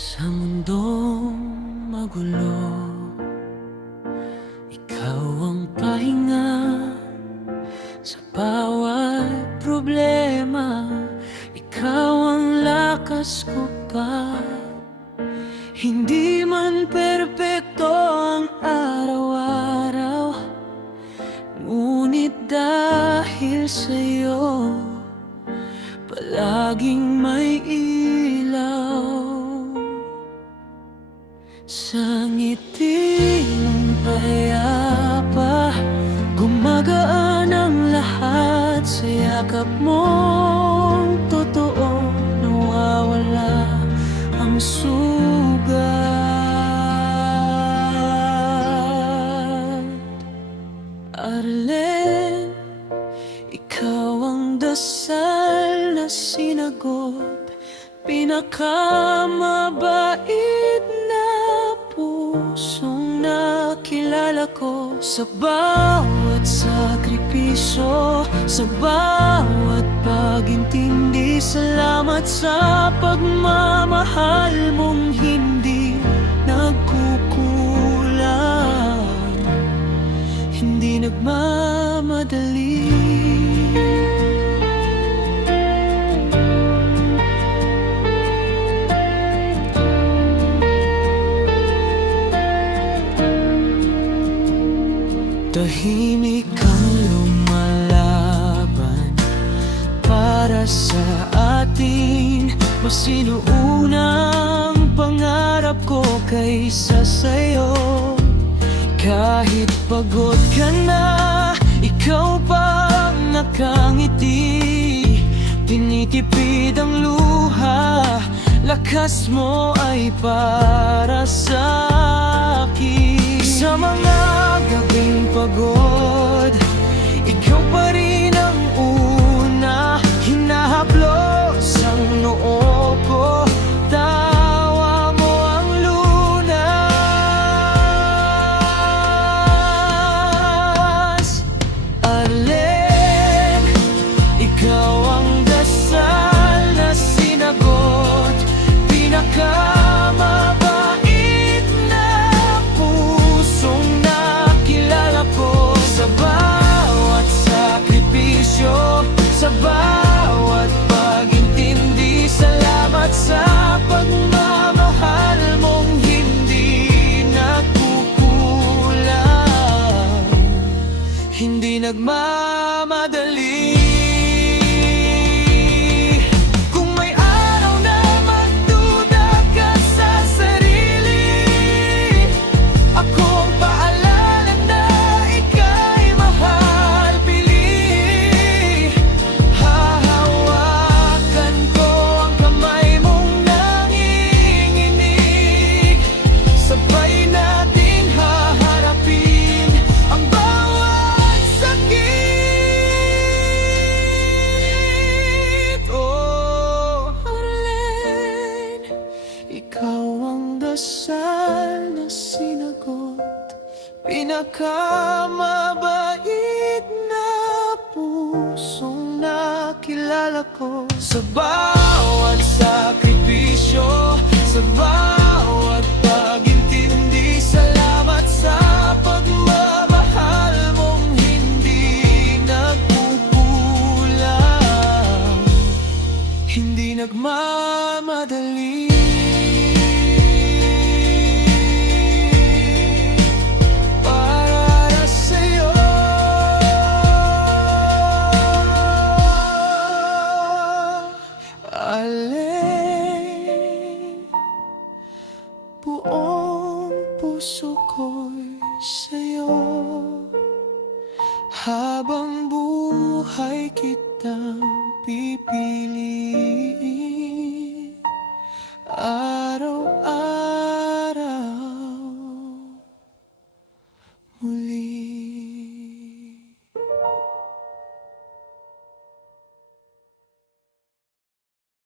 Sa mundong magulo, ikaw ang pahinga. Sa bawat problema, ikaw ang lakas ko pa. Hindi man perpekto ang araw-araw, ngunit dahil sa'yo, palaging may ilaw. Sa ngiti mong payapa, gumagaan ang lahat. Sa yakap mong totoo, nawawala ang sugat. Arlen, ikaw ang dasal na sinagot, pinakamabait na pusong nakilala ko. Sa bawat sakripisyo, sa bawat pag-intindi, salamat sa pagmamahal mong hindi nagkukulang, hindi nagmamadali. Tahimik kang lumalaban para sa atin. Mas sinuunang pangarap ko kaysa sa'yo. Kahit pagod ka na, ikaw pa ang nakangiti. Tinitipid ang luha, lakas mo ay para sa akin. Sa mga gabing pagod, ikaw pa rin ang una. Hinahaplos ang noo ko, tawa mo ang lunas. Arlen, ikaw ang dasal na sinagot, pinakamabait na pusong nakilala ko. Sa bawat sakripisyo, sa bawat pag-intindi, salamat sa pagmamahal mong hindi nagkukulang, hindi nagmamadali. Kung may araw na magduda ka sa sarili, ako ang paalala na ika'y mahal. Pili, hahawakan ko ang kamay mong nanginginig. Sabay nating haharapin ang bawat sakit. Oh, Arlen, ikaw ang dasal na sinagot, pinakamabait na pusong nakilala ko. Sa bawat sakripisyo, sa bawat pag-intindi, salamat sa pagmamahal mong hindi nagkukulang, hindi nagmamadali. Para sa'yo, Arlen, buong puso ko'y sa'yo. Habang buhay kitang pipiliin.